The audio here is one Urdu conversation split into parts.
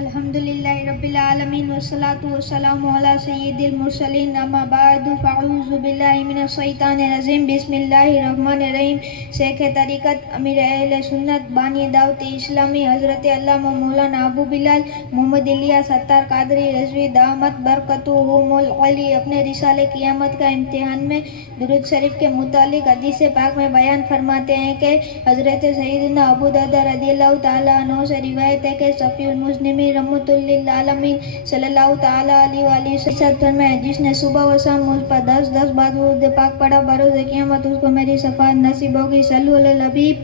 الحمدللہ رب العالمین والصلاة والسلام علی سید المرسلین اما بعد فاعوذ باللہ من الشیطان الرجیم بسم اللہ الرحمن الرحیم۔ شیخ طریقت امیر اہل سنت بانی دعوت اسلامی حضرت علامہ مولانا ابو بلال محمد الیاس ستار قادری رضوی دامت برکتہم العلی اپنے رسالے قیامت کا امتحان میں درود شریف کے متعلق حدیث پاک میں بیان فرماتے ہیں کہ حضرت سیدنا ابو درداء رضی اللہ تعالیٰ عنہ سے روایت ہے کہ صفی المسلمین رحمۃ للعالمین صلی اللہ تعالیٰ علیہ وآلہ وسلم فرمائے، جس نے صبح و شام مجھ پر 10 بار درود پاک پڑھا بروز قیامت اس کو میری شفاعت نصیب ہوگی۔ صلو علی الحبیب۔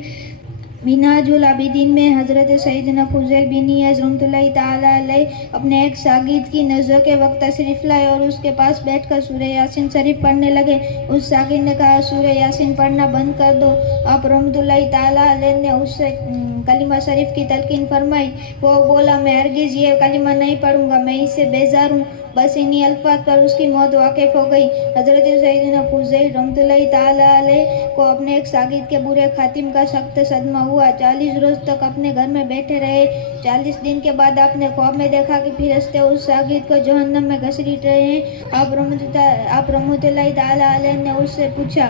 منہاج العابدین میں حضرت سیدنا فضیل بن عیاض رحمۃ اللہ تعالیٰ علیہ اپنے ایک شاگرد کی نظر کے وقت تشریف لائے اور اس کے پاس بیٹھ کر سورہ یاسین شریف پڑھنے لگے۔ اس شاگرد نے کہا، سورہ یاسین پڑھنا بند کر دو۔ آپ رحمۃ اللہ تعالیٰ علیہ نے اس سے کلمہ شریف کی تلقین فرمائی۔ وہ بولا، میں ہرگز یہ کلمہ نہیں پڑھوں گا، میں اس سے بیزار ہوں۔ بس انہی الفاظ پر اس کی موت واقف ہو گئی۔ حضرت سیدنا فضیل رحمۃ اللہ تعالیٰ علیہ کو اپنے ایک شاگرد کے برے خاتم کا سخت صدمہ ہوا۔ 40 روز تک اپنے گھر میں بیٹھے رہے۔ 40 دن کے بعد آپ نے خواب میں دیکھا کہ فرشتے اس شاگرد کو جہنم میں گھسیٹ رہے ہیں۔ آپ رحمۃ اللہ تعالیٰ علیہ نے اس سے پوچھا،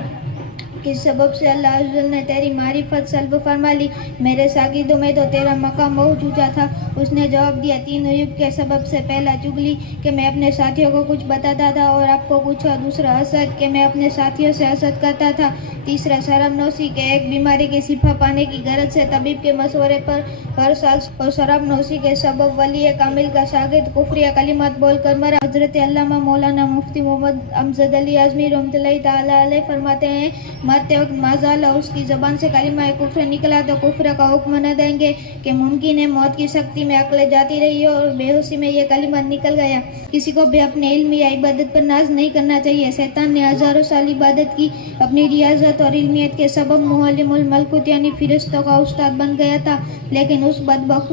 کس سبب سے اللہ عز و جل نے تیری معرفت سلب فرما لی؟ میرے شاگردوں میں تو تیرا مقام بہت اونچا تھا۔ اس نے جواب دیا، 3 عیوب کے سبب سے۔ پہلا چغلی، کہ میں اپنے ساتھیوں کو کچھ بتاتا تھا اور آپ کو کچھ، اور دوسرا حسد، کہ میں اپنے ساتھیوں سے حسد کرتا تھا۔ تیسرا شرم نوشی، کہ ایک بیماری کی شفا پانے کی غرض سے طبیب کے مشورے پر ہر سال، اور شرم نوشی کے سبب ولی کامل کا شاگرد کفریہ کلمات بول کر مرا۔ حضرت علامہ مولانا مفتی محمد امجد علی اعظمی رحمۃ اللہ تعالیٰ علیہ فرماتے ہیں، مرتے وقت معاذاللہ اس کی زبان سے کلمہ کفر نکلا تو کفر کا حکم نہ دیں گے کہ ممکن ہے موت کی سختی میں عقلیں جاتی رہی اور بے ہوشی میں یہ کلمہ نکل گیا۔ کسی کو بھی اپنے علم یا عبادت پر ناز نہیں کرنا چاہیے۔ شیطان نے ہزاروں سال عبادت کی، اپنی ریاضت اور علمیت کے سبب معلم الملکوت یعنی فرشتوں کا استاد بن گیا تھا، لیکن اس بدبخت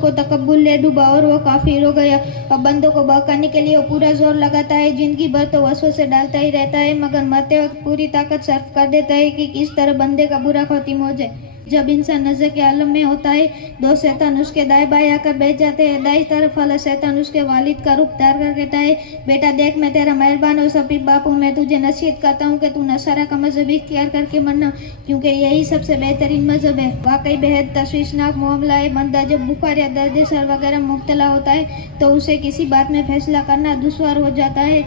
کو تکبر لے ڈوبا اور وہ کافر ہو گیا۔ اور بندوں کو بہکانے کے لیے وہ پورا زور لگاتا ہے، زندگی بھر تو وسوسے ڈالتا ہی رہتا ہے، مگر مرتے وقت پوری طاقت صرف کر دیتا ہے کہ کس طرح بندے کا برا خاتم ہو جائے۔ جب انسان نظر کے عالم میں ہوتا ہے، 2 شیطان اس کے دائیں بائیں آ کر بیٹھ جاتے ہیں۔ دائیں طرف والا شیطان اس کے والد کا روپ دھار کر کہتا ہے، بیٹا دیکھ، میں تیرا مہربان اور شفیق باپ ہوں، میں تجھے نصیحت کرتا ہوں کہ تو نصارہ کا مذہب اختیار کر کے مرنا، کیونکہ یہی سب سے بہترین مذہب ہے۔ واقعی بہت تشویشناک معاملہ ہے۔ بندہ جب بخار یا درد سر وغیرہ مبتلا ہوتا ہے تو اسے کسی بات میں فیصلہ کرنا دشوار ہو جاتا ہے،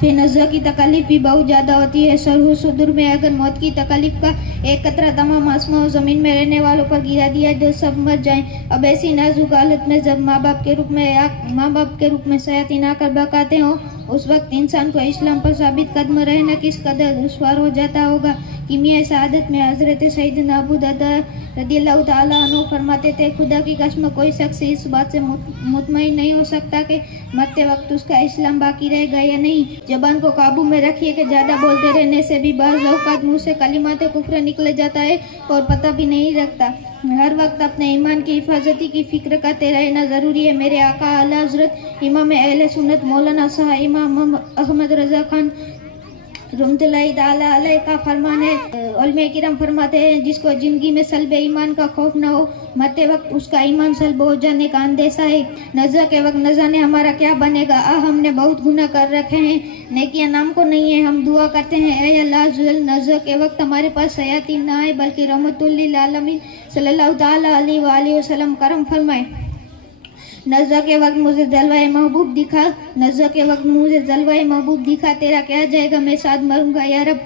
پھر نزا کی تکلیف بھی بہت زیادہ ہوتی ہے۔ سرح و صدور میں اگر موت کی تکلیف کا ایک قطرہ تمام آسمان و زمین میں رہنے والوں پر گرا دیا جو سب مر جائیں۔ اب ایسی نازک حالت میں جب ماں باپ کے روپ میں شیاطین آ کر بہکاتے ہوں، اس وقت انسان کو اسلام پر ثابت قدم رہنا کس قدر دشوار ہو جاتا ہوگا۔ کیمیائے سعادت میں حضرت سیدنا ابو درداء رضی اللہ تعالیٰ عنہ فرماتے تھے، خدا کی قسم کوئی شخص اس بات سے مطمئن نہیں ہو سکتا کہ مرتے وقت اس کا اسلام باقی رہے گا یا نہیں۔ زبان کو قابو میں رکھیے کہ زیادہ بولتے رہنے سے بھی بعض اوقات منہ سے کلمات کفر نکل جاتا ہے اور پتہ بھی نہیں رکھتا۔ ہر وقت اپنے ایمان کی حفاظتی کی فکر کرتے رہنا ضروری ہے۔ میرے آقا اعلیٰ حضرت امام اہل سنت مولانا شاہ امام احمد رضا خان رحمۃ اللہ تعالیٰ علیہ کا فرمان ہے، علماء کرام فرماتے ہیں، جس کو زندگی میں سلب ایمان کا خوف نہ ہو، مرتے وقت اس کا ایمان سلب ہو جانے کا اندیشہ ہے۔ نزا کے وقت نہ جانے ہمارا کیا بنے گا، ہم نے بہت گناہ کر رکھے ہیں، نیکیاں نام کو نہیں ہے۔ ہم دعا کرتے ہیں، اے اللہ عز و جل، نزا کے وقت ہمارے پاس شیاطین نہ آئے بلکہ رحمت للعالمین صلی اللہ تعالیٰ علیہ وآلہ وسلم کرم فرمائے۔ نزا کے وقت مجھے جلوہ محبوب دکھا، نزا کے وقت مجھے جلوہ محبوب دکھا، تیرا کیا جائے گا، میں ساتھ مروں گا یا رب۔